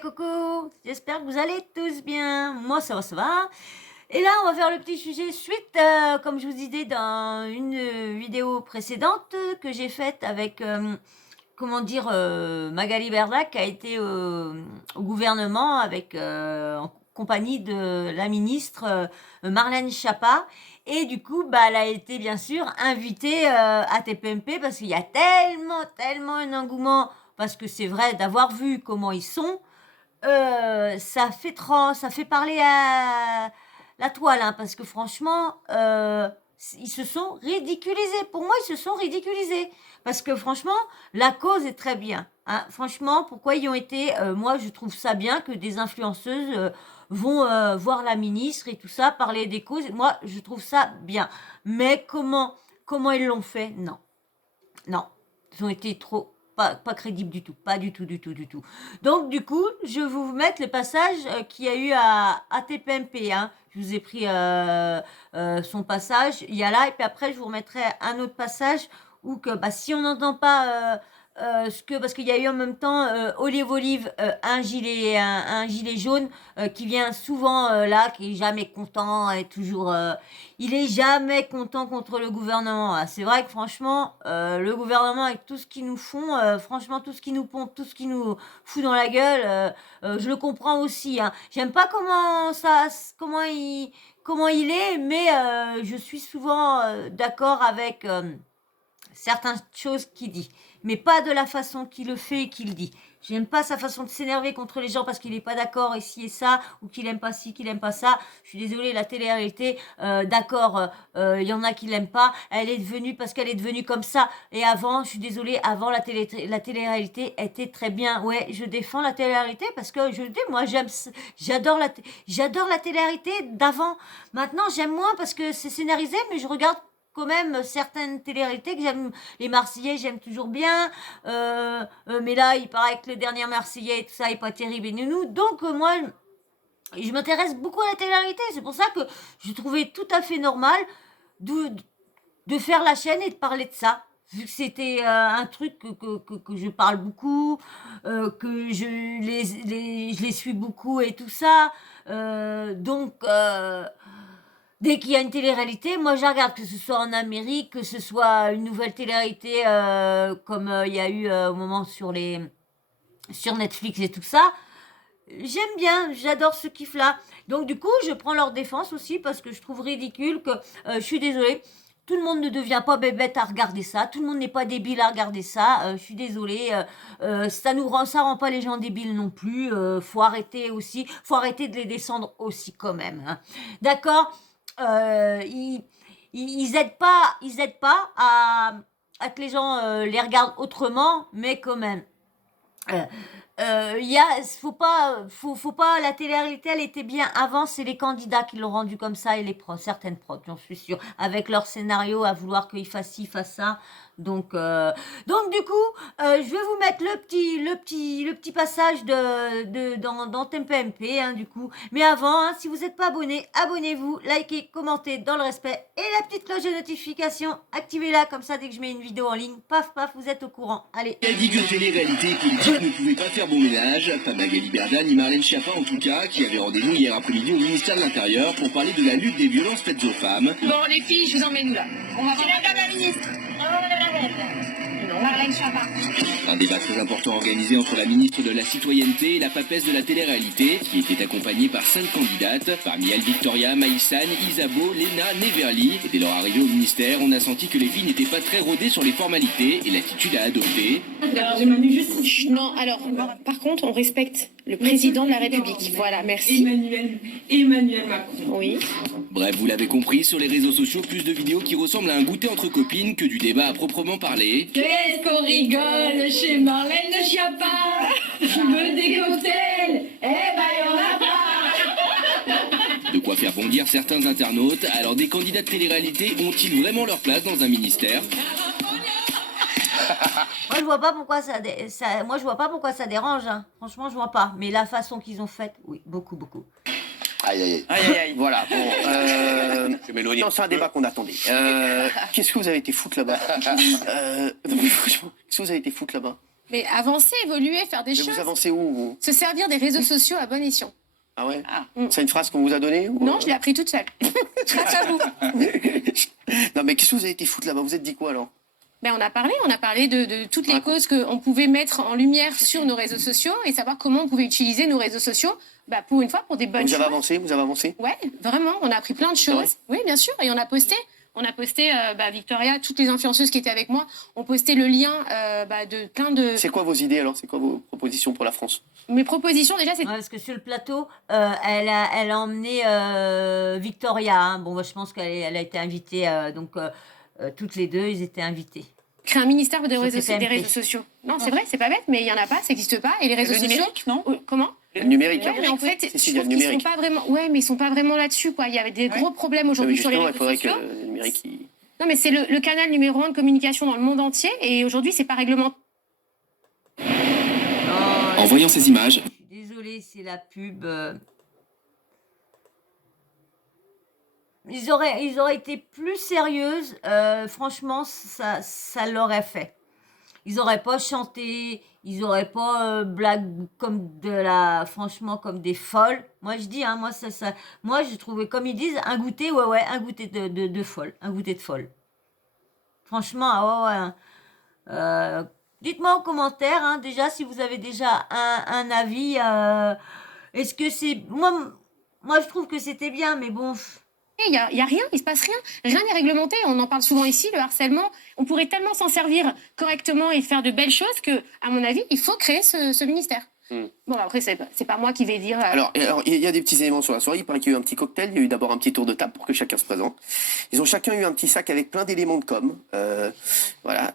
Coucou, j'espère que vous allez tous bien. Moi, ça va. Et là, on va faire le petit sujet suite, comme je vous disais dans une vidéo précédente que j'ai faite avec, comment dire, Magali Berdac, qui a été au gouvernement avec, en compagnie de la ministre Marlène Schiappa. Et du coup, bah, elle a été bien sûr invitée à TPMP parce qu'il y a tellement un engouement, parce que c'est vrai, d'avoir vu comment ils sont, ça fait parler à la toile, hein, parce que franchement, ils se sont ridiculisés. Pour moi, ils se sont ridiculisés. Parce que franchement, la cause est très bien. Hein. Franchement, pourquoi ils ont été... moi, je trouve ça bien que des influenceuses vont voir la ministre et tout ça, parler des causes. Moi, je trouve ça bien. Mais comment ils l'ont fait? Non. Non. Ils ont été trop... Pas crédibles du tout. Pas du tout. Donc, du coup, je vais vous mettre le passage qu'il y a eu à TPMP. Hein. Je vous ai pris son passage. Il y a là. Et puis après, je vous remettrai un autre passage où que, bah, si on n'entend pas parce qu'il y a eu en même temps Olive, un gilet jaune qui vient souvent là, qui est jamais content, et toujours, il est jamais content contre le gouvernement. Ah, c'est vrai que franchement, le gouvernement avec tout ce qu'ils nous font, franchement tout ce qu'ils nous pompent, tout ce qu'ils nous fout dans la gueule, je le comprends aussi. Hein. J'aime pas comment il est, mais je suis souvent d'accord avec certaines choses qu'il dit, mais pas de la façon qu'il le fait et qu'il dit. J'aime pas sa façon de s'énerver contre les gens parce qu'il n'est pas d'accord et ci et ça, ou qu'il aime pas ci, qu'il aime pas ça. Je suis désolée, la télé-réalité, d'accord, y en a qui l'aiment pas. Elle est devenue, parce qu'elle est devenue comme ça. Et avant, je suis désolée, avant la télé-réalité était très bien. Ouais, je défends la télé-réalité parce que je le dis, moi j'adore la télé-réalité d'avant. Maintenant, j'aime moins parce que c'est scénarisé, mais je regarde quand même certaines télé-réalités que j'aime. Les Marseillais, j'aime toujours bien, mais là il paraît que le dernier Marseillais et tout ça est pas terrible et nounou, donc moi je m'intéresse beaucoup à la télé-réalité. C'est pour ça que je trouvais tout à fait normal de faire la chaîne et de parler de ça, vu que c'était un truc que je parle beaucoup, que je les suis beaucoup et tout ça, donc dès qu'il y a une télé-réalité, moi je regarde, que ce soit en Amérique, que ce soit une nouvelle télé-réalité comme il y a eu au moment sur Netflix et tout ça. J'aime bien, j'adore ce kiff-là. Donc du coup, je prends leur défense aussi parce que je trouve ridicule que, je suis désolée, tout le monde ne devient pas bébête à regarder ça, tout le monde n'est pas débile à regarder ça, je suis désolée, ça rend pas les gens débiles non plus, faut arrêter de les descendre aussi quand même. Hein. D'accord. Ils aident pas à que les gens les regardent autrement, mais quand même. Faut pas, la télé-réalité, elle était bien avant, c'est les candidats qui l'ont rendu comme ça et certaines prods, j'en suis sûre, avec leur scénario à vouloir qu'ils fassent ci, fassent ça. Donc du coup, je vais vous mettre le petit passage dans TPMP, hein, du coup. Mais avant, hein, si vous n'êtes pas abonné, abonnez-vous, likez, commentez dans le respect et la petite cloche de notification, activez-la comme ça dès que je mets une vidéo en ligne, paf, vous êtes au courant. Allez. Il a dit que télé-réalité et politique ne pouvaient pas faire bon ménage, pas Magali Berda ni Marlène Schiappa en tout cas, qui avaient rendez-vous hier après-midi au ministère de l'Intérieur pour parler de la lutte des violences faites aux femmes. Bon les filles, je vous emmène où là? On va voir madame la ministre. Marlène Schiappa. Un débat très important organisé entre la ministre de la Citoyenneté et la papesse de la télé-réalité, qui était accompagnée par 5 candidates, parmi elles Victoria, Maïsane, Isabeau, Léna, Neverly. Et dès leur arrivée au ministère, on a senti que les filles n'étaient pas très rodées sur les formalités et l'attitude à adopter. Alors j'ai Manu juste... Non, alors, par contre, on respecte le président de la République. Voilà, merci. Emmanuel Macron. Oui. Bref, vous l'avez compris, sur les réseaux sociaux, plus de vidéos qui ressemblent à un goûter entre copines que du débat à proprement parler. Qu'est-ce qu'on rigole chez Marlène Schiappa? Je veux des cocktails, eh ben y'en a pas. De quoi faire bondir certains internautes. Alors des candidats de télé-réalité ont-ils vraiment leur place dans un ministère? Moi, je vois pas pourquoi moi, je vois pas pourquoi ça dérange. Hein. Franchement, je vois pas. Mais la façon qu'ils ont faite, oui, beaucoup. Aïe, aïe, aïe. Aïe, aïe, aïe. Voilà, bon. Je m'éloigne. Non, c'est un débat qu'on attendait. Qu'est-ce que vous avez été foutre là-bas Franchement, qu'est-ce que vous avez été foutre là-bas Mais avancer, évoluer, faire des Mais choses. vous avancez où, vous? Se servir des réseaux sociaux à bon escient. Ah ouais? Ah. C'est une phrase qu'on vous a donnée ou... Non, je l'ai appris toute seule. Grâce à vous. Non, mais qu'est-ce que vous avez été foutre là-bas? Vous êtes dit quoi, alors? Ben, on a parlé de toutes les causes qu'on pouvait mettre en lumière sur nos réseaux sociaux et savoir comment on pouvait utiliser nos réseaux sociaux pour une fois, pour des bonnes Vous choses. avez avancé? Vous avez avancé? Ouais, vraiment, on a appris plein de C'est vrai choses. Oui, bien sûr, et on a posté. Victoria, toutes les influenceuses qui étaient avec moi ont posté le lien de plein de... C'est quoi vos idées, alors? C'est quoi vos propositions pour la France? Mes propositions, déjà, c'est... Ouais, parce que sur le plateau, elle a emmené Victoria. Hein. Bon, moi, je pense qu'elle a été invitée. Toutes les deux, ils étaient invités. Créer un ministère des Sur réseaux TPMP. sociaux. Non, c'est vrai, c'est pas bête, mais il y en a pas, ça n'existe pas. Et les réseaux Le sociaux... numérique, non? Comment? Le numérique, Ouais, hein. mais en fait, Si, si, je il y a trouve le qu'ils sont numérique. pas vraiment... Ouais, mais ils sont pas vraiment là-dessus, quoi. Il y avait des gros problèmes aujourd'hui sur les Justement, réseaux il faudrait sociaux. que le numérique... Non, mais c'est le canal numéro 1 de communication dans le monde entier. Et aujourd'hui, c'est pas réglementé. En voyant ces images, Désolée, c'est la pub. Ils auraient été plus sérieuses. Franchement, ça l'aurait fait. Ils n'auraient pas chanté. Ils n'auraient pas blague franchement, comme des folles. Moi, je dis, hein, moi, je trouvais, comme ils disent, un goûter, un goûter de folle. Un goûter de folle. Franchement, ah ouais. Dites-moi en commentaire, hein, déjà, si vous avez déjà un avis. Est-ce que c'est... Moi, je trouve que c'était bien, mais bon... Il y a rien, il se passe rien. Rien n'est réglementé. On en parle souvent ici, le harcèlement. On pourrait tellement s'en servir correctement et faire de belles choses que, à mon avis, il faut créer ce ministère. Bon, après, c'est pas moi qui vais dire... Alors, il y a des petits éléments sur la soirée. Il paraît qu'il y a eu un petit cocktail. Il y a eu d'abord un petit tour de table pour que chacun se présente. Ils ont chacun eu un petit sac avec plein d'éléments de com. Voilà.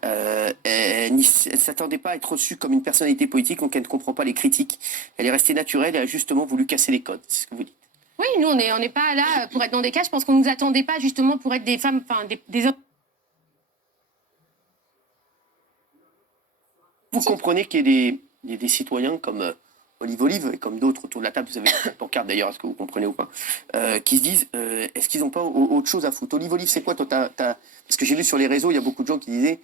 Elle ne s'attendait pas à être reçue comme une personnalité politique, donc elle ne comprend pas les critiques. Elle est restée naturelle et a justement voulu casser les codes. C'est ce que vous dites. Oui, nous, on n'est pas là pour être dans des cases. Je pense qu'on ne nous attendait pas justement pour être des femmes, des hommes. Vous comprenez qu'il y ait des citoyens comme Olive et comme d'autres autour de la table, vous avez une pancarte d'ailleurs, est-ce que vous comprenez ou pas, qui se disent, est-ce qu'ils n'ont pas autre chose à foutre? Olive, c'est quoi toi, parce que j'ai vu sur les réseaux, il y a beaucoup de gens qui disaient,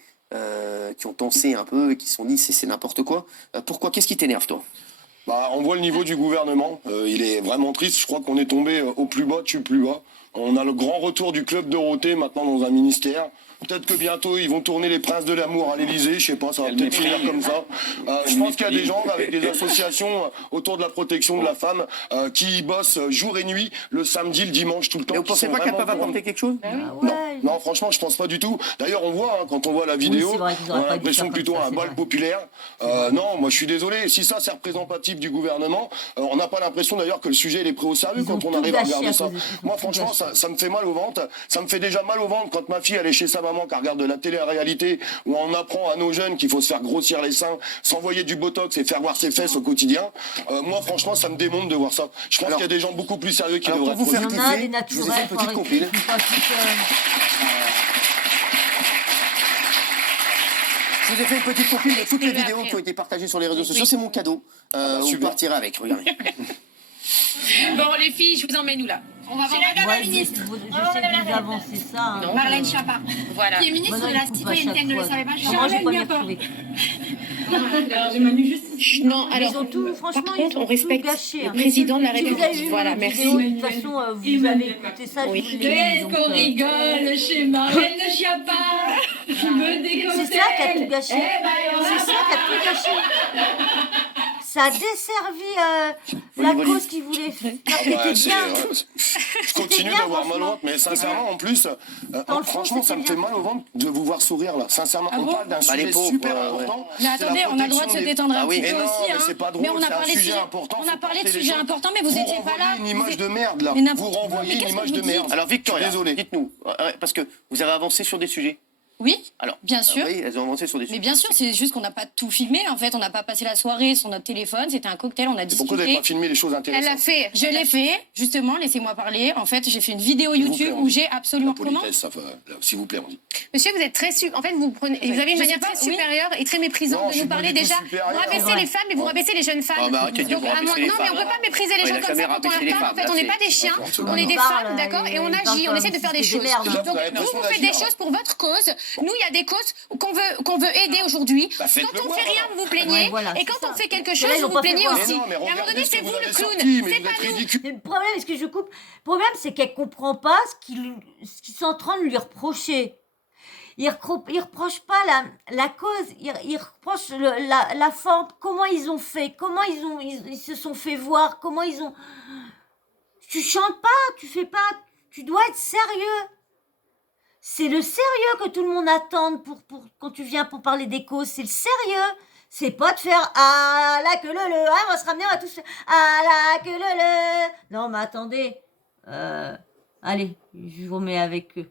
qui ont tensé un peu et qui se sont dit, c'est n'importe quoi. Pourquoi? Qu'est-ce qui t'énerve, toi? On voit le niveau du gouvernement, il est vraiment triste, je crois qu'on est tombé au plus bas, du plus bas. On a le grand retour du Club Dorothée maintenant dans un ministère. Peut-être que bientôt ils vont tourner les Princes de l'amour à l'Élysée, je sais pas, ça va peut-être finir comme ça. Je pense qu'il y a des gens avec des associations autour de la protection de la femme qui bossent jour et nuit, le samedi, le dimanche, tout le temps. Et vous pensez pas qu'elles peuvent apporter quelque chose? Non, franchement, je pense pas du tout. D'ailleurs, on voit, quand on voit la vidéo, c'est vrai qu'ils on auraient a pas dû l'impression faire plutôt comme ça, un c'est bal vrai. populaire. Non, moi je suis désolé, si ça c'est représentatif du gouvernement, on n'a pas l'impression d'ailleurs que le sujet il est pris au sérieux Ils quand ont on tout arrive à gâché regarder à ça. cause de- ils ont Moi tout franchement, gâché. ça me fait mal au ventre. Ça me fait déjà mal au ventre quand ma fille elle est chez sa maman qui regarde de la télé-réalité où on apprend à nos jeunes qu'il faut se faire grossir les seins, s'envoyer du botox et faire voir ses fesses au quotidien. Moi franchement, ça me démonte de voir ça. Je pense qu'il y a des gens beaucoup plus sérieux qui Alors, devraient pour vous être faire Il y en a kiffer, des je vous ai fait naturels. une petite compile. Je vous ai fait une petite compile de toutes les vidéos qui ont été partagées sur les réseaux sociaux. C'est mon cadeau. Vous super. partirez avec, regardez. Bon, les filles, je vous emmène où là? On va voir Ouais, j'essaie de vous avancer ça. Hein. Marlène Schiappa. Voilà. Qui est ministre de la citoyenneté, elle ne le savait pas. Moi, j'ai pas bien trouvé. Non, Ils alors, ont tout, franchement, par ils contre, ont on respecte tout gâché. le Hein. président de la Si vous avez République. vu Voilà, la merci. vidéo, de toute façon, vous avez écouté ça, Oui. je vous l'ai dit. Qu'est-ce donc, qu'on rigole chez Marlène Schiappa? Je veux des cocktails. C'est ça qui a tout gâché. Eh ben, il y en a C'est ça qui a tout gâché. Ça a desservi la Olive. cause qu'ils voulaient faire, qui était bien. Je continue bien, d'avoir mal au franchement. ventre, mais sincèrement, en plus, Dans le fond, franchement, ça me c'était fait bien. mal au ventre de vous voir sourire là. Sincèrement, on parle d'un les sujet pauvres, super ouais. important. Mais c'est attendez, la on a le droit de protection se des- détendre un Ah oui. petit peu Mais non, aussi. mais hein. c'est pas drôle, Mais on a c'est un parlé de sujet sujets important, on faut a parlé de porter les sujets choses. importants, mais vous Vous n'étiez pas renvoyez là. une image de merde là. Mais n'importe Vous quoi. renvoyez Mais une qu'est-ce image que de vous merde. dites Alors, Victoria, Désolé. dites-nous, parce que vous avez avancé sur des sujets. Oui, Alors, bien sûr. Oui, elles ont avancé sur des sujets. Mais bien sûr, c'est juste qu'on n'a pas tout filmé. En fait, on n'a pas passé la soirée sur notre téléphone. C'était un cocktail, on a Pourquoi vous n'avez discuté. pas filmé les choses Elle intéressantes? l'a fait. Je l'ai fait, justement, laissez-moi parler. En fait, j'ai fait une vidéo vous YouTube plaît, où j'ai absolument... La Comment? politesse, ça va. S'il vous plaît, on dit. Monsieur, vous êtes très en fait, vous avez une Je sais manière pas, très oui. supérieure et très méprisante Non, je de suis nous pas parler du tout déjà. supérieur. Vous rabaissez les femmes et vous rabaissez les jeunes femmes. Ah bah, arrêtez de Donc, vous rabaisser les non, mais on femmes. peut pas mépriser les Ouais, gens il a comme jamais ça quand on rabaissé leur les parle. En femmes, fait, là, on n'est c'est- pas des chiens, N'importe on est des quoi. femmes, d'accord, et on agit, on essaie de faire des choses. Des merdes, hein. Donc, Déjà, vous avez vous l'impression faites d'agir. des choses pour votre cause, Nous, il y a des causes qu'on veut aider aujourd'hui. Bah, faites-le Quand on voir, fait rien, alors. vous vous plaignez. Ouais, voilà, et c'est quand ça. on fait quelque Parce que là, chose, ils vous ont vous pas fait plaignez voir. aussi. Mais non, mais Et à un moment regardez donné, ce que c'est vous vous le avez clown. sorti, mais C'est vous pas êtes nous. ridicule. Mais le problème, est-ce que je coupe? Le problème, c'est qu'elle comprend pas ce qu'ils sont en train de lui reprocher. Ils reprochent pas la cause, ils reprochent la forme, comment ils ont fait, comment ils se sont fait voir, comment ils ont... Tu chantes pas, tu fais pas, tu dois être sérieux. C'est le sérieux que tout le monde attend quand tu viens pour parler des causes, c'est le sérieux. C'est pas de faire ah la queue le, ah, on va se ramener, on va tous faire ah la queue le. Non mais attendez, allez, je vous mets avec eux.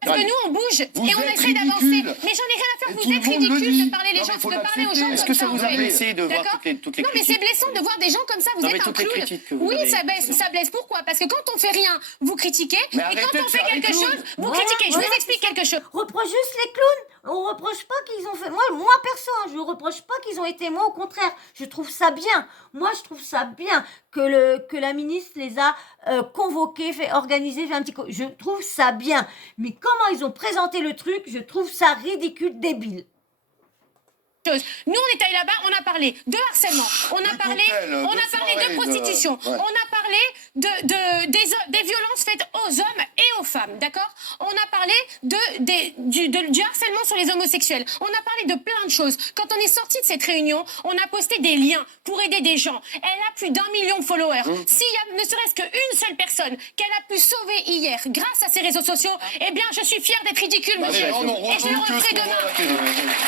Parce que nous, on bouge Vous et on êtes essaie d'avancer. ridicule. Mais j'en ai rien à faire, Et vous tout le êtes monde le ridicule dit. de parler les Non, gens, mais faut de parler aux l'accepter. gens Est-ce comme que ça ça, vous en a fait. blessé de voir D'accord toutes les Non, mais critiques? c'est blessant de voir des gens comme ça, vous Non, êtes mais un toutes les clown. critiques que vous Oui, avez. ça blesse. Pourquoi? Parce que quand on fait rien, vous critiquez. Mais Et arrêtez quand de on fait faire les quelque clowns. chose, vous Voilà, critiquez. Je voilà, vous explique quelque chose. Reproche juste les clowns. On reproche pas qu'ils ont fait. Moi perso, hein, je reproche pas qu'ils ont été. Moi, au contraire, je trouve ça bien. Moi, je trouve ça bien que la ministre les a convoqués, organisé, fait un petit. Je trouve ça bien. Mais comment ils ont présenté le truc, je trouve ça ridicule, débile. Nous, on est allés là-bas, on a parlé de harcèlement, on a De parlé cocktails, de soirées, prostitution, ouais. on a parlé des violences faites aux hommes et aux femmes, d'accord? On a parlé du harcèlement sur les homosexuels, on a parlé de plein de choses. Quand on est sorti de cette réunion, on a posté des liens pour aider des gens. Elle a plus d'1 million de followers. S'il y a ne serait-ce qu'une seule personne qu'elle a pu sauver hier grâce à ses réseaux sociaux, eh bien, je suis fière d'être ridicule, monsieur. Mais on Et je le retrouve que referai ce qu'on demain. voit à la télé.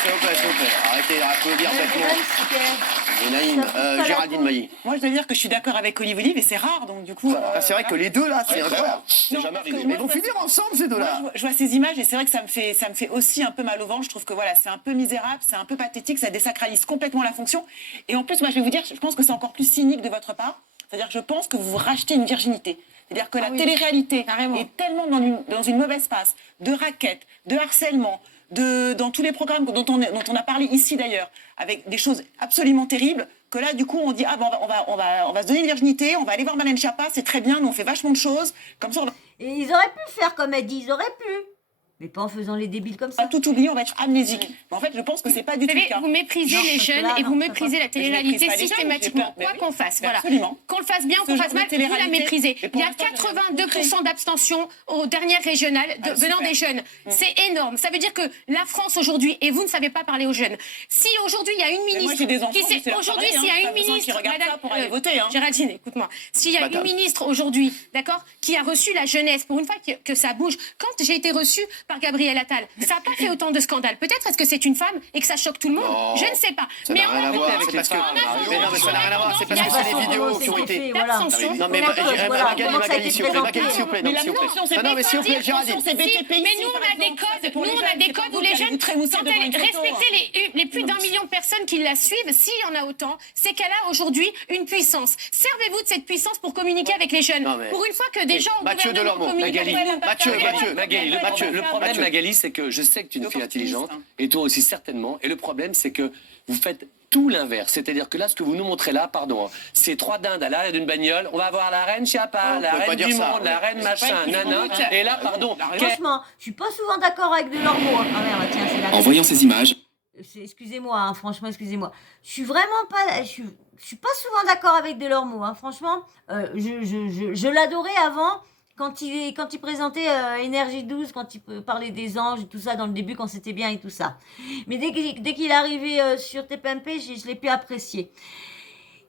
S'il vous plaît. Arrêtez d'applaudir Le bêtement. problème, c'est que- Et Naïm, Ça pousse pas la Géraldine cause. Mailly. Moi, je dois dire que je suis d'accord avec Olive et c'est rare, donc du coup. Ah, c'est vrai que les deux là, c'est incroyable. C'est Non, jamais parce que arrivé. Mais ils vont finir ensemble ces deux-là. Moi, je vois ces images et c'est vrai que ça me fait aussi un peu mal au ventre. Je trouve que voilà, c'est un peu misérable, c'est un peu pathétique, ça désacralise complètement la fonction. Et en plus, moi, je vais vous dire, je pense que c'est encore plus cynique de votre part. C'est-à-dire que je pense que vous rachetez une virginité. C'est-à-dire que la télé-réalité Carrément. est tellement dans une mauvaise passe de raquettes, de harcèlement, dans tous les programmes dont on a parlé ici d'ailleurs, avec des choses absolument terribles, que là, du coup, on dit, ah ben, on va se donner une virginité, on va aller voir Marlène Schiappa, c'est très bien, nous on fait vachement de choses, comme ça on va Et ils auraient pu faire comme elle dit, ils auraient pu. Mais pas en faisant les débiles comme ça. tout oublier, on va être amnésique. Mais en fait, je pense que c'est pas du Vous tout le savez, cas. vous méprisez Non, les parce que jeunes là, et non, vous ça méprisez va. la télé-réalité Je méprise pas les jeunes, systématiquement, mais quoi oui. qu'on fasse. Mais Voilà. absolument. Qu'on le fasse bien, Ce qu'on le genre fasse de mal, vous la télé-réalité. méprisez. Et Il pour y a l'instant, j'ai rien 82% d'abstention aux dernières régionales venant super. des jeunes. C'est énorme. Ça veut dire que la France aujourd'hui, et vous ne savez pas parler aux jeunes, si aujourd'hui il y a une Mais moi, ministre j'ai des enfants, qui c'est leur aujourd'hui pareil, s'il y hein. a Pas une besoin ministre, qu'ils regardent ça pour aller voter, hein. Géraldine, écoute-moi. S'il y a Madame. une ministre aujourd'hui, d'accord, qui a reçu la jeunesse, pour une fois que ça bouge, quand j'ai été reçue par Gabriel Attal, ça n'a pas fait autant de scandales. Peut-être est-ce que c'est une femme et que ça choque tout le monde. Non. Je ne sais pas. Ça n'a rien à voir, c'est parce que. Mais non, mais ça n'a rien à voir, c'est parce que c'est les vidéos qui ont été. Voilà. D'abstention. Non, mais Voilà, Magali, s'il vous plaît, Magali, s'il vous plaît, non, Mais s'il vous plaît. l'abstention, c'est Non, mais s'il vous plaît, Géraldine. c'est BTP. Mais nous, on a des codes, où les jeunes, quand elle respecter les plus d'1 million de personnes qui la suivent, s'il y en a autant, c'est qu'elle a aujourd'hui une puissance. Servez-vous de cette puissance pour communiquer avec les jeunes. Non, mais- Pour une fois que des gens au Mathieu gouvernement Delormeau, communiquent Magali, avec elle, Magali, le problème, Mathieu. Magali, c'est que je sais que tu es une fille Opportuniste, intelligente, hein. et toi aussi certainement, et le problème, c'est que vous faites tout l'inverse. C'est-à-dire que là, ce que vous nous montrez là, pardon, hein, c'est 3 dindes à l'arrière d'une bagnole, on va voir la reine Chiappa, Non, la vous pouvez pas reine dire du ça. monde, la reine machin, une nana, fourche. et là, pardon, Franchement, je suis pas souvent d'accord avec Delormeau. Ah merde, tiens, c'est la. En voyant ces images, Excusez-moi, hein, franchement, excusez-moi. Je suis vraiment pas. Je suis pas souvent d'accord avec Delormeau. Hein, franchement, je l'adorais avant. Quand il présentait Énergie 12, quand il parlait des anges et tout ça dans le début, quand c'était bien et tout ça. Mais dès qu'il est arrivé sur TPMP, je l'ai pu apprécier.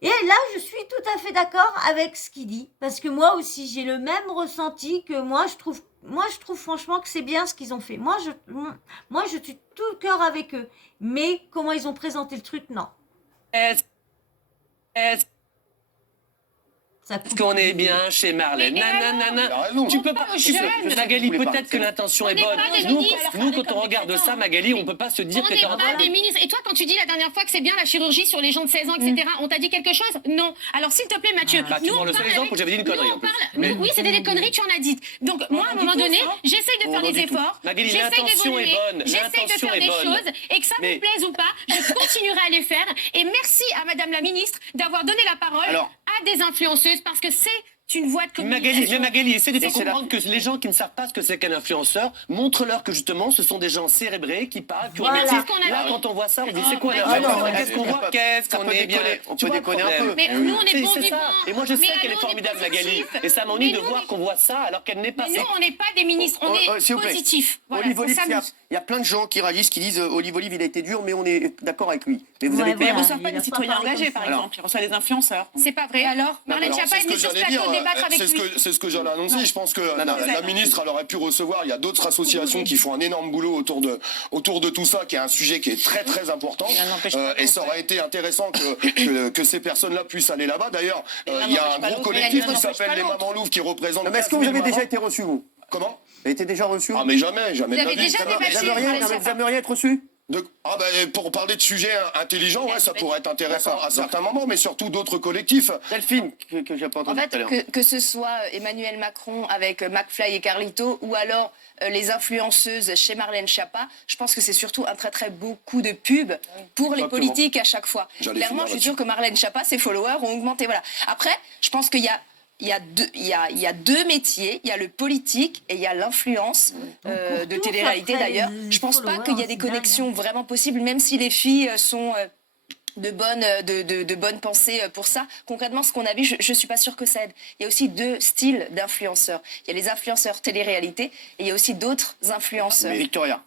Et là, je suis tout à fait d'accord avec ce qu'il dit. Parce que moi aussi, j'ai le même ressenti que moi, je trouve franchement que c'est bien ce qu'ils ont fait. Moi, je suis tout le cœur avec eux. Mais comment ils ont présenté le truc, non. Ça Est-ce coupe. qu'on est bien chez Marlène? Mais Nanana. Il a raison. Tu peux pas. aux tu sais, jeunes. Magali, Vous voulez peut-être pas, que l'intention est n'est bonne. pas des Nous, ministres. quand on regarde ça, Magali, on peut pas se dire On que n'est t'es en train pas des ministres. Et toi, quand tu dis la dernière fois que c'est bien la chirurgie sur les gens de 16 ans, etc., on t'a dit quelque chose? Non. Alors, s'il te plaît, Mathieu, Bah, tu nous, prends on le seul parle exemple avec- où j'avais dit une connerie, nous, on en plus. parle- Mais- nous, oui, c'était des conneries, tu en as dites. Donc, moi, à un moment donné, j'essaye de On faire en des dit tout. efforts, Magali, j'essaye l'intention est d'évoluer, bonne, j'essaye de l'intention faire est des bonne. choses, et que ça Mais- me plaise ou pas, je continuerai à les faire. Et merci à Madame la Ministre d'avoir donné la parole Alors- à des influenceuses, parce que c'est une voie de communication. Magali, essaie de faire c'est la- comprendre que les gens qui ne savent pas ce que c'est qu'un influenceur, montre-leur que justement, ce sont des gens cérébrés qui parlent, qui ont Voilà. un métier. C'est ce qu'on a Là, dit. quand on voit ça, on dit c'est quoi Ah, l'influenceur non, Qu'est-ce qu'on voit Qu'est-ce qu'on est bien On Tu peut vois le déconner un problème. peu. Mais nous, on est bons C'est vivants. ça. Et moi, je sais Mais qu'elle nous, est on formidable, Magali. positifs. Et ça m'ennuie Mais de nous, voir on qu'on voit ça alors qu'elle n'est pas Mais ça. nous, on n'est pas des ministres, on est s'il vous plaît. positifs. Voilà, Olive on Olive, s'amuse. il y a plein de gens qui réagissent, qui disent Olive Olive, il a été dur, mais on est d'accord avec lui. Mais vous Ouais, avez Mais ils voilà. ne reçoivent pas Il a des citoyens pas parlé engagés, comme par ça. exemple. Ils reçoivent des influenceurs. C'est pas vrai. Alors, Marlène Alors, Schiappa c'est est ce que venue sur ce j'allais plateau dire, débattre avec lui. c'est ce que j'allais annoncer. Je pense que non, la ministre, elle aurait pu recevoir. Il y a d'autres associations qui font un énorme boulot autour de tout ça, qui est un sujet qui est très très important. Et ça n'empêche pas Et ça aurait été intéressant que ces personnes-là puissent aller là-bas. D'ailleurs, il y a un gros collectif qui s'appelle les Mamans Louves qui représente. Non, mais est-ce que 15 vous 000 avez déjà mamans. été reçu, vous? Comment? Vous avez été déjà reçu? Ah mais jamais de Vous la avez vie. déjà Ça débattu, Vous Marlène n'aimeriez Schiappa. être reçu? Ah ben, pour parler de sujets intelligents, ouais, ça pourrait être intéressant à certains moments, mais surtout d'autres collectifs. Delphine, que j'ai pas En entendu fait, tout à l'heure. que ce soit Emmanuel Macron avec McFly et Carlito ou alors les influenceuses chez Marlène Schiappa, je pense que c'est surtout un très beau coup de pub pour les Exactement. politiques à chaque fois. J'allais Clairement, finir je suis là-dessus. sûre que Marlène Schiappa, ses followers ont augmenté. Voilà. Après, je pense qu'il y a deux métiers, il y a le politique et il y a l'influence de tous, télé-réalité après, d'ailleurs. les Je pense pas followers, qu'il y a des c'est dingue. connexions vraiment possibles, même si les filles sont de bonnes pensées pour ça. Concrètement, ce qu'on a vu, je suis pas sûre que ça aide. Il y a aussi deux styles d'influenceurs. Il y a les influenceurs télé-réalité et il y a aussi d'autres influenceurs. Mais Victoria.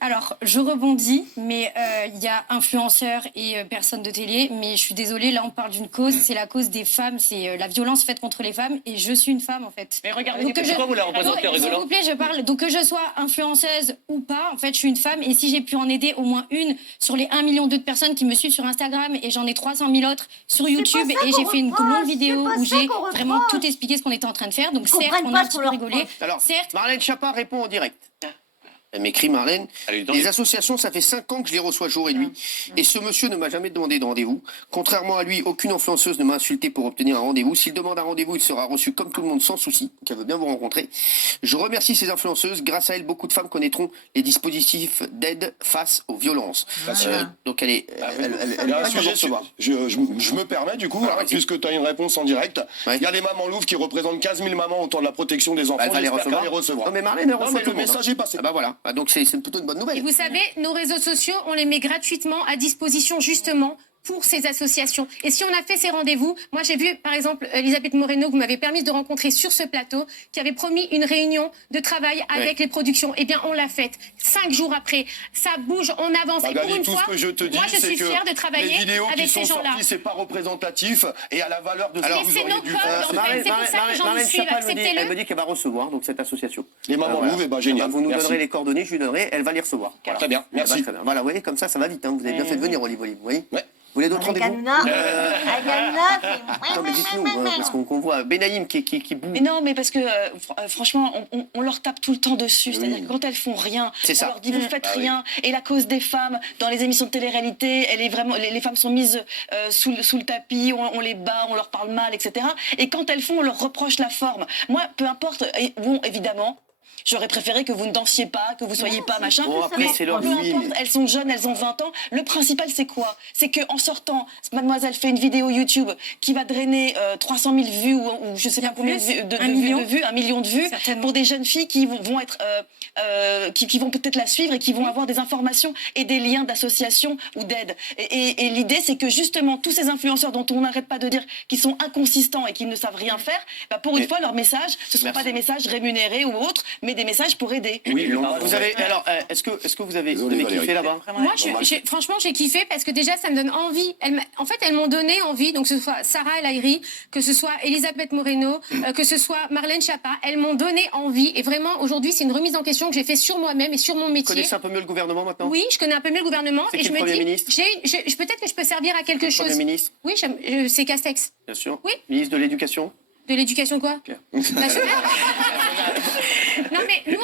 Alors, je rebondis, mais il y a influenceurs et personnes de télé, mais je suis désolée, là on parle d'une cause, c'est la cause des femmes, c'est la violence faite contre les femmes, et je suis une femme en fait. Mais regardez, Donc, que Pourquoi vous la représentez en S'il rigolant vous plaît, je parle. Donc que je sois influenceuse ou pas, en fait, je suis une femme, et si j'ai pu en aider au moins une sur les 1,2 million de personnes qui me suivent sur Instagram, et j'en ai 300 000 autres sur YouTube, pas ça et qu'on j'ai fait une reproche, longue vidéo c'est pas où ça j'ai qu'on vraiment reproche. tout expliqué ce qu'on était en train de faire. Donc Ils certes, comprennent on pas a un ce petit qu'on peu leur rigolé. reproche. Alors, Certes. Marlène Schiappa répond en direct. Elle m'écrit, Marlène, Allez, dans les les- associations, ça fait 5 ans que je les reçois jour et nuit. Et ce monsieur ne m'a jamais demandé de rendez-vous. Contrairement à lui, aucune influenceuse ne m'a insulté pour obtenir un rendez-vous. S'il demande un rendez-vous, il sera reçu comme tout le monde sans souci. Donc elle veut bien vous rencontrer. Je remercie ces influenceuses. Grâce à elles, beaucoup de femmes connaîtront les dispositifs d'aide face aux violences. Donc elle est... Il y a un sujet, je me permets du coup, Alors, hein, vas-y. puisque tu as une réponse en direct. Ouais. Il y a les mamans louves qui représentent 15 000 mamans autour de la protection des enfants. Elle va les J'espère recevoir. qu'elle les recevra. Non mais Marlène, elle Non, reçoit mais tout le le monde, message hein. est passé. Ah bah voilà. Ah, donc c'est plutôt une bonne nouvelle. Et vous savez, nos réseaux sociaux, on les met gratuitement à disposition justement pour ces associations. Et si on a fait ces rendez-vous, moi j'ai vu par exemple Elisabeth Moreno, que vous m'avez permis de rencontrer sur ce plateau, qui avait promis une réunion de travail avec les productions. Eh bien on l'a faite 5 jours après. Ça bouge, on avance. Et pour Magali, une tout fois, ce que je te dis, moi je c'est suis que fière de travailler les vidéos qui avec sont ces gens-là. sorties, c'est pas représentatif et à la valeur de ce Alors, que vous c'est auriez nos dû codes, faire. en fait. C'est pour ça que les gens nous Marlène suivent. Schiappa, elle me dit- Acceptez-le. elle me dit qu'elle va recevoir donc cette association. Les mamans Voilà. louves, eh ben, génial. Vous nous Merci. donnerez les coordonnées, je lui donnerai, elle va les recevoir. Voilà. Très bien, Elle va merci. très bien. Voilà, vous voyez, comme ça va vite. Hein. Vous avez bien fait de venir, Olive Olive. Vous voyez Ouais. Vous voulez d'autres Avec rendez-vous Hanouna, avec Hanouna, c'est- Non, mais dites-nous, hein, parce qu'on voit Benaïm qui boue. Mais non, mais parce que franchement, on leur tape tout le temps dessus. C'est-à-dire que quand elles font rien, C'est ça. on leur dit vous faites Ah oui. rien. Et la cause des femmes dans les émissions de télé-réalité, elle est vraiment, les femmes sont mises sous le tapis, on les bat, on leur parle mal, etc. Et quand elles font, on leur reproche la forme. Moi, peu importe. Et bon, évidemment. J'aurais préféré que vous ne dansiez pas, que vous soyez pas machin. Bon, après, Mais c'est leur peu vie, importe, mais- elles sont jeunes, elles ont 20 ans. Le principal, c'est quoi? C'est qu'en sortant, mademoiselle fait une vidéo YouTube qui va drainer 300 000 vues ou je sais pas combien de vues, Un million. 1 million de vues Certainement. pour des jeunes filles qui vont être qui vont peut-être la suivre et qui vont avoir des informations et des liens d'association ou d'aide. Et l'idée, c'est que justement tous ces influenceurs dont on n'arrête pas de dire qu'ils sont inconsistants et qu'ils ne savent rien faire, bah pour une fois leur message, ce ne sont pas des messages rémunérés ou autres, mais des messages pour aider. Oui, pardon. vous avez. Alors, est-ce que vous avez Désolé, kiffé Valérie. là-bas? Moi, franchement, j'ai kiffé parce que déjà, ça me donne envie. En fait, elles m'ont donné envie. Donc, que ce soit Sarah El Haïry, que ce soit Elisabeth Moreno, que ce soit Marlène Schiappa, elles m'ont donné envie. Et vraiment, aujourd'hui, c'est une remise en question que j'ai fait sur moi-même et sur mon Vous métier. connaissez un peu mieux le gouvernement maintenant? Oui, je connais un peu mieux le gouvernement. C'est Et qui je le me Premier dis, ministre peut-être que je peux servir à quelque Le chose. Premier ministre, Oui, c'est Castex. bien sûr. Oui. Ministre de l'Éducation. De l'éducation quoi? Nationale. Non, Non, mais nous,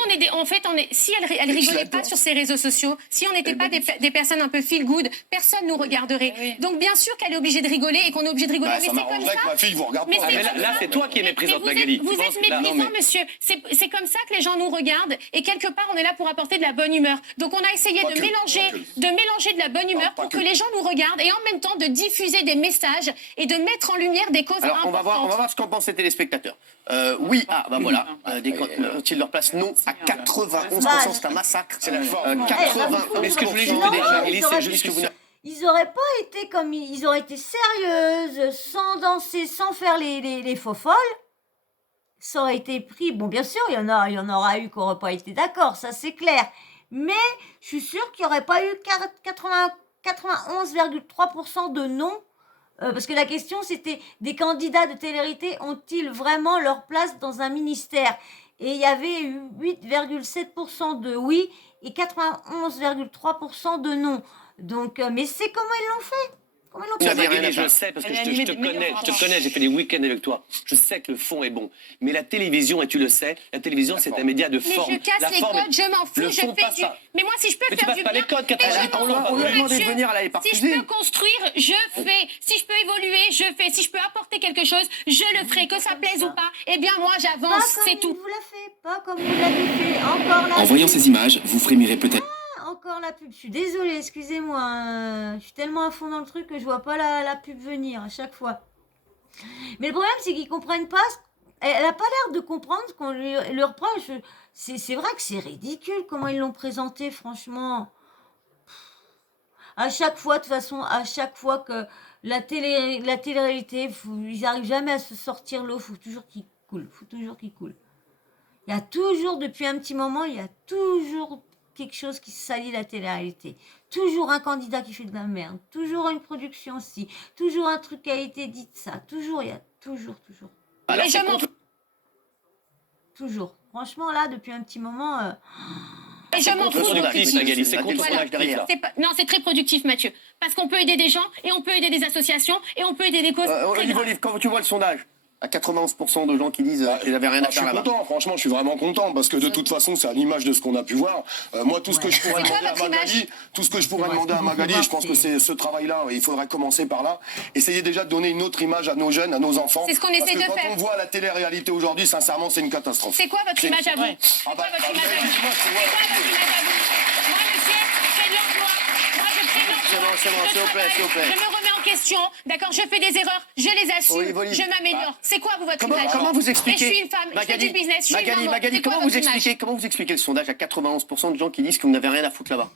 si elle rigolait pas sur ses réseaux sociaux, si on n'était pas des personnes un peu feel good, personne nous regarderait. Donc, bien sûr qu'elle est obligée de rigoler et qu'on est obligé de rigoler. Bah, Mais ça c'est comme m'arrangerait ça. que ma fille vous regarde Mais pas. c'est mais comme là, ça. c'est toi qui es méprisante, Magali. Vous êtes méprisant, monsieur. C'est comme ça que les gens nous regardent. Et quelque part, on est là pour apporter de la bonne humeur. Donc, on a essayé Pas de que, mélanger de la bonne humeur pas pour que. que les gens nous regardent et en même temps de diffuser des messages et de mettre en lumière des causes Alors, on va importantes. voir ce qu'en pensent les téléspectateurs. Oui, voilà. Ont-ils leur place? Non, à 91%, c'est un massacre. C'est la force. 91%. Mais ce que je voulais juste Non, dire, Magali, ils auraient c'est juste que vous Ils auraient pas été comme ils auraient été sérieuses, sans danser, sans faire les faux folles. Ça aurait été pris. Bon, bien sûr, il y en aura eu qui n'auraient pas été d'accord, ça c'est clair. Mais je suis sûre qu'il n'y aurait pas eu 91,3% de non. Parce que la question c'était, des candidats de télé-réalité ont-ils vraiment leur place dans un ministère? Et il y avait eu 8,7% de oui et 91,3% de non. Donc, mais c'est comment ils l'ont fait. Comment ils l'ont fait. Magali, je le sais parce que je te connais, j'ai fait des week-ends avec toi. Je sais que le fond est bon. Mais la télévision, et tu le sais, la télévision, c'est un média de Mais forme. je casse La les forme codes, je m'en fous, le je fond fais passe du... pas. Mais moi, si je peux Mais tu faire passes du pas bien... les codes, Mais Catherine. je m'en On fous, lui a demandé de Mathieu. venir, elle allait pas Si je refuser. peux construire, je fais. Si je peux évoluer, je fais. Si je peux apporter quelque chose, je le ferai. Que ça plaise ou pas, eh bien moi, Pas j'avance, comme c'est il tout. vous l'a fait, pas comme vous l'avez fait. Encore là. En voyant ces images, vous frémirez peut-être. Encore la pub. Je suis désolée, excusez-moi. Je suis tellement à fond dans le truc que je vois pas la pub venir à chaque fois. Mais le problème, c'est qu'ils comprennent pas. Elle a pas l'air de comprendre ce qu'on lui reproche. C'est vrai que c'est ridicule comment ils l'ont présenté, franchement. À chaque fois, de toute façon, à chaque fois que la télé-réalité, ils arrivent jamais à se sortir l'eau. Faut toujours qu'il coule. Il y a toujours, depuis un petit moment, il y a toujours quelque chose qui salit la télé-réalité. Toujours un candidat qui fait de la merde. Toujours une production aussi. Toujours un truc qui a été dit de ça. Toujours, il y a toujours. Alors, Mais je m'en fous. Toujours. Franchement, là, depuis un petit moment... Et je m'en fous. Contre-productif, Magali, c'est Voilà. contre-productif, là. Non, c'est très productif, Mathieu. Parce qu'on peut aider des gens, et on peut aider des associations, et on peut aider des causes très Olive, graves. quand tu vois le sondage, à 91% de gens qui disent qu'ils n'avaient rien à Je suis faire là-bas. content, franchement, je suis vraiment content parce que de toute façon, c'est à l'image de ce qu'on a pu voir. Moi, tout ce que je pourrais C'est quoi demander à votre Magali, image tout ce que je pourrais demander à Magali, je pense que c'est ce travail-là. Il faudrait commencer par là. Essayer déjà de donner une autre image à nos jeunes, à nos enfants. C'est ce qu'on Parce essaie que de quand faire. on voit la télé-réalité aujourd'hui, sincèrement, c'est une catastrophe. C'est quoi votre image à vous? Ouais. C'est Ah quoi bah, votre image à vous? l'image, c'est C'est quoi votre image à vous? Moi, monsieur, je crée de l'emploi. Moi, je crée de l'emploi. C'est bon, s'il vous plaît, s'il vous plaît. Je me remets en question. D'accord, je fais des erreurs, je les assume, Olive. je m'améliore. C'est quoi vous, votre image? Comment vous Et expliquez je suis une femme, je fais du business, je suis une maman. Magali, C'est quoi comment vous votre image? expliquez le sondage à 91% de gens qui disent que vous n'avez rien à foutre là-bas?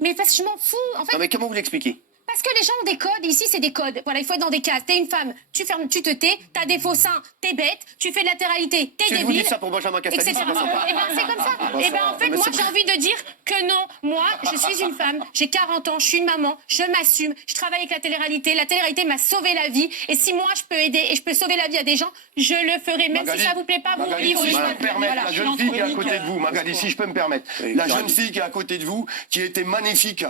Mais parce que je m'en fous. En fait, Non mais comment vous l'expliquez? parce que les gens ont des codes. Ici, c'est des codes. Voilà, il faut être dans des cases. T'es une femme, tu fermes, tu te tais. T'as des faux seins, t'es bête. Tu fais de latéralité, t'es Si débile. vous dites ça pour Benjamin Castaldi, etc. c'est pas sympa. Eh ben, c'est comme ça. Et ben, en fait, moi, j'ai envie de dire que non. Moi, je suis une femme, j'ai 40 ans, je suis une maman, je m'assume, je travaille avec la télé-réalité. La télé-réalité m'a sauvé la vie. Et si moi, je peux aider et je peux sauver la vie à des gens, je le ferai. Même Magali, si ça vous plaît pas, vous Magali, vivre. si je peux me permettre, Voilà. la jeune fille qui est à côté de vous, Magali, si je peux me permettre, Oui, la tu jeune raison. fille qui est à côté de vous, qui était magnifique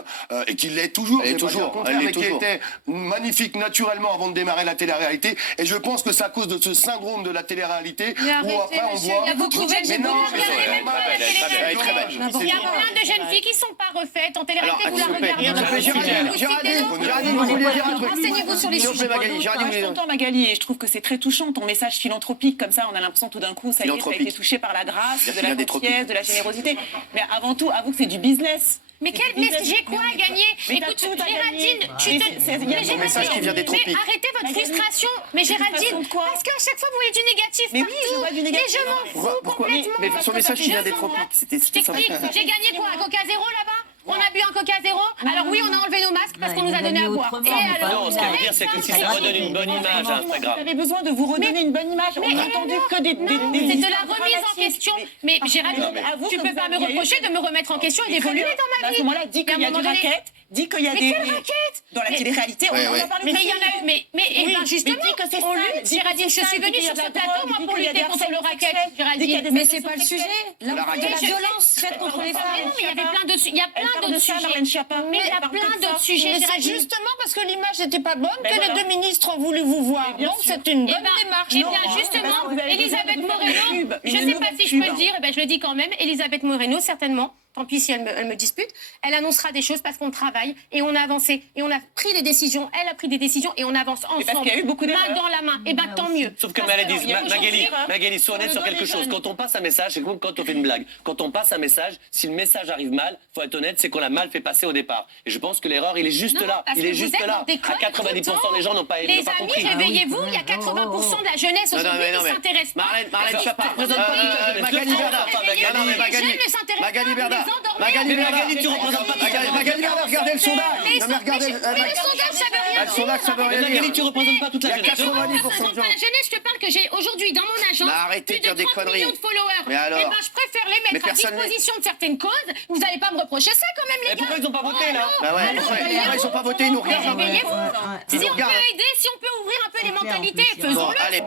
et qui l'est toujours, Elle est j'ai pas dit le toujours, contraire, elle l'est mais qui toujours. était magnifique naturellement avant de démarrer la télé-réalité. Et je pense que c'est à cause de ce syndrome de la télé-réalité Mais où arrêtez, après on monsieur, voit. il y a beaucoup de Mais non, gens mais qui c'est regardent même pas la dommage. télé-réalité. Elle est très belle. Il y a plein de jeunes filles qui sont pas refaites en télé-réalité. Alors, Vous la s'il vous plaît, regardez. Géraldine, Vous Géraldine, vous voulez dire un truc? Renseignez-vous sur les S'il vous sujets. plaît, Magali, Géraldine, vous Je voulez dire- t'entends, Magali, et je trouve que c'est très touchant ton message philanthropique. Comme ça, on a l'impression tout d'un coup, ça y est, ça a Philanthropique. été touché par la grâce, Il de y a la des gentillesse, de la générosité. Mais avant tout, avoue que c'est du business. Mais C'est du mais business. j'ai quoi à gagner? Mais t'as Écoute, tout à Géraldine, gagner. tu Mais te... il y a Mais un message qui vient des tropiques. Mais arrêtez votre Magali, frustration. Mais Géraldine, façon de quoi parce qu'à chaque fois vous voyez du négatif Mais oui, partout. je vois du négatif. Mais je m'en fous Pourquoi? complètement. Mais son message qui vient des Je m'en tropiques, fous. c'était Je t'explique, j'ai gagné quoi? Un Coca Zéro là-bas? On a bu un Coca Zéro? Alors oui, on a enlevé nos masques parce Ouais, qu'on nous a ils donné à l'ont mis boire. autrement, mais pas Non, ce qu'elle veut dire, c'est que si ça redonne une bonne image à Vous Instagram. avez besoin de vous redonner une bonne image. On n'a entendu que des Non, c'est de la histoires remise en dramatiques. question. Mais Géraldine, avoue tu que peux vous pas me avez eu- reprocher de me remettre en question et d'évoluer dans À ma ce vie. moment-là, dis qu'il y À a un du moment donné- racket dit qu'il y a Mais des... quelle raquette? Dans la télé-réalité, on en a parlé. Mais il y en a eu, mais Oui, justement, mais dis que c'est on sale, lui, dis que Géraldine, je c'est suis sale, venue dis qu'il y a sur de ce la plateau, drogue, moi, dis pour qu'il y a lutter des contre le harcèlements racket, sexuels, dis qu'il y a Géraldine. des Mais c'est pas le agressions sujet. Là, La on parle de la raquette. violence faite contre les femmes. Mais non, mais il y avait plein d'autres, il y a Elle plein parle de d'autres ça, sujets. Marlène Schiappa. Mais il y Elle a parle que plein de ça. d'autres sujets, Mais c'est Géraldine. justement parce que l'image n'était pas bonne Ben que voilà. les deux ministres ont voulu vous voir. Mais bien Donc sûr. c'est une Eh bonne ben, démarche. eh Non, bien, parce que justement, vous avez besoin Elisabeth de faire Moreno, une pub, je une ne sais pas nouvelle si je peux pub. le dire, eh ben, je le dis quand même, Elisabeth Moreno, certainement, tant pis si elle me dispute, elle annoncera des choses parce qu'on travaille et on a avancé et on a pris des décisions, elle a pris des décisions et on avance parce ensemble, qu'il y a eu beaucoup main d'erreurs. dans la main. Et ben tant mieux. Sauf que Parce Magali, il y a aujourd'hui, Magali, sois honnête sur quelque chose. Quand on passe un message, c'est comme quand on fait une blague. Quand on passe un message, si le message arrive mal, faut être honnête, c'est qu'on l'a mal fait passer au départ. Et je pense que l'erreur, il est juste Non, là. parce Il que est vous juste êtes là. dans des codes À 90% des gens n'ont pas, Les n'ont pas amis, compris. réveillez-vous, il y a 80% de la jeunesse Non, non, aujourd'hui mais non, qui mais- s'intéresse pas. Marlène Ça Schiappa. représente pas toute la jeunesse. Magali Le Berda. France, Magali. Non, mais Magali. Les jeunes ne s'intéressent Magali pas, Berda. vous les endormez. Magali Mais Berda. Magali, tu représentes pas toute la jeunesse. Magali Berda, regardez le sondage. Mais Non, mais regardez. le sondage, ça veut rien Le sondage, ça veut dire. Mais rien Magali, dire. tu représentes pas toute Il y la a jeunesse. 90% Moi, de gens. la jeunesse, je te parle que j'ai aujourd'hui dans mon agence Mais arrêtez plus de dire des 30 conneries. millions de followers. Mais alors Eh ben, je préfère les Mais mettre à personne n'est- disposition de certaines causes. Vous n'allez pas me reprocher ça quand même, les Et gars. pourquoi ils n'ont pas voté là Bah ouais, Alors, pourquoi réveillez-vous. ils ont pas voté, ils nous Mais regardent. réveillez-vous. Ils Si nous on peut regardent. aider, si on peut ouvrir un peu les C'est clair, en mentalités, plus, Bon, faisons-le. allez.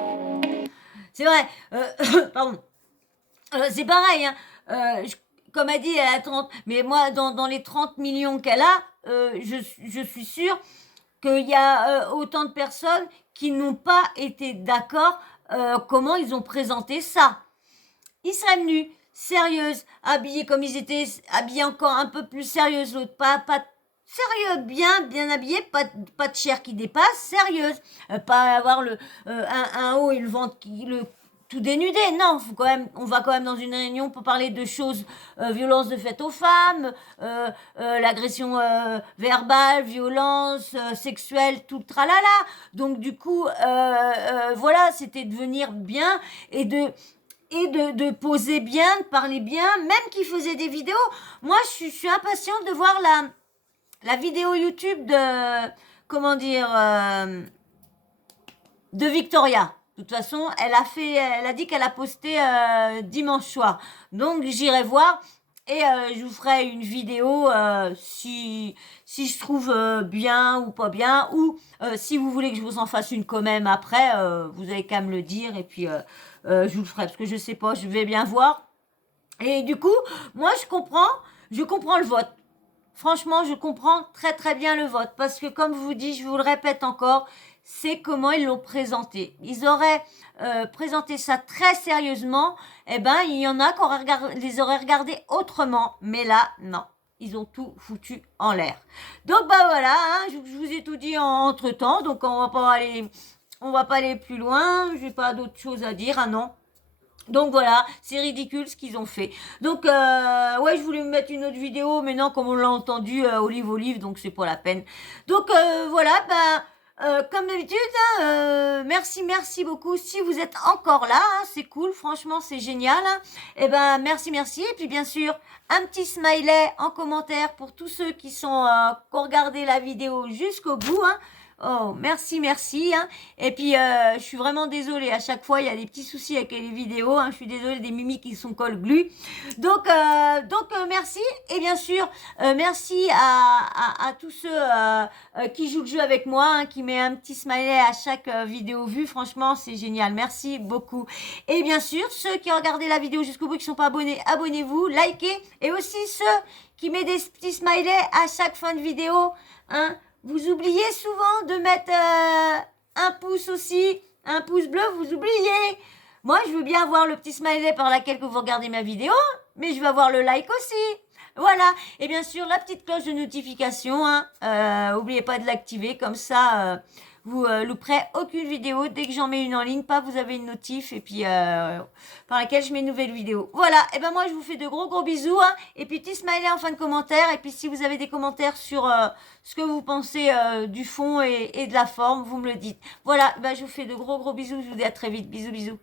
C'est vrai. Pardon. C'est pareil. Hein. Comme a dit, elle a 30. Mais moi, dans les 30 millions qu'elle a, je suis sûre qu'il y a autant de personnes qui n'ont pas été d'accord comment ils ont présenté ça. Ils seraient venus, sérieuses, habillés comme ils étaient, habillés encore un peu plus sérieuses, l'autre pas sérieux, bien habillés, pas de chair qui dépasse, sérieuse, pas avoir un haut et le ventre tout dénudé. Non, faut quand même, on va quand même dans une réunion pour parler de choses, violence de fait aux femmes, l'agression verbale, violence sexuelle, tout le tralala. Donc du coup, voilà, c'était de venir bien et de poser bien, de parler bien, même qui faisait des vidéos. Moi, je suis impatiente de voir la vidéo YouTube de, comment dire, de Victoria. De toute façon, elle a dit qu'elle a posté dimanche soir. Donc, j'irai voir et je vous ferai une vidéo si je trouve bien ou pas bien. Ou si vous voulez que je vous en fasse une quand même après, vous avez qu'à me le dire et puis je vous le ferai parce que je sais pas, je vais bien voir. Et du coup, moi, je comprends le vote. Franchement, je comprends très très bien le vote parce que comme je vous dis, je vous le répète encore, c'est comment ils l'ont présenté. Ils auraient présenté ça très sérieusement, eh ben il y en a qui les auraient regardés autrement, mais là non, ils ont tout foutu en l'air. Donc bah voilà, hein, je vous ai tout dit entre temps, donc on va pas aller plus loin, j'ai pas d'autre chose à dire, ah non. Donc voilà, c'est ridicule ce qu'ils ont fait. Donc ouais, je voulais me mettre une autre vidéo, mais non, comme on l'a entendu, olive, donc c'est pas la peine. Donc voilà, comme d'habitude, hein, merci beaucoup. Si vous êtes encore là, hein, c'est cool, franchement, c'est génial. Hein. Et ben merci. Et puis bien sûr, un petit smiley en commentaire pour tous ceux qui ont regardé la vidéo jusqu'au bout. Hein. Oh, merci. Hein. Et puis, je suis vraiment désolée. À chaque fois, il y a des petits soucis avec les vidéos. Hein. Je suis désolée des mimiques qui sont colle-glu. Donc merci. Et bien sûr, merci à tous ceux qui jouent le jeu avec moi, hein, qui met un petit smiley à chaque vidéo vue. Franchement, c'est génial. Merci beaucoup. Et bien sûr, ceux qui ont regardé la vidéo jusqu'au bout, qui ne sont pas abonnés, abonnez-vous, likez. Et aussi ceux qui mettent des petits smileys à chaque fin de vidéo, hein. Vous oubliez souvent de mettre un pouce aussi, un pouce bleu, vous oubliez. Moi, je veux bien avoir le petit smiley par laquelle que vous regardez ma vidéo, mais je veux avoir le like aussi. Voilà. Et bien sûr, la petite cloche de notification, hein. N'oubliez pas de l'activer, comme ça, vous louperez aucune vidéo. Dès que j'en mets une en ligne, vous avez une notif et puis par laquelle je mets une nouvelle vidéo. Voilà, et ben moi je vous fais de gros bisous, hein, et puis petit smiley en fin de commentaire, et puis si vous avez des commentaires sur ce que vous pensez du fond et de la forme, vous me le dites. Voilà, ben je vous fais de gros bisous, je vous dis à très vite, bisous.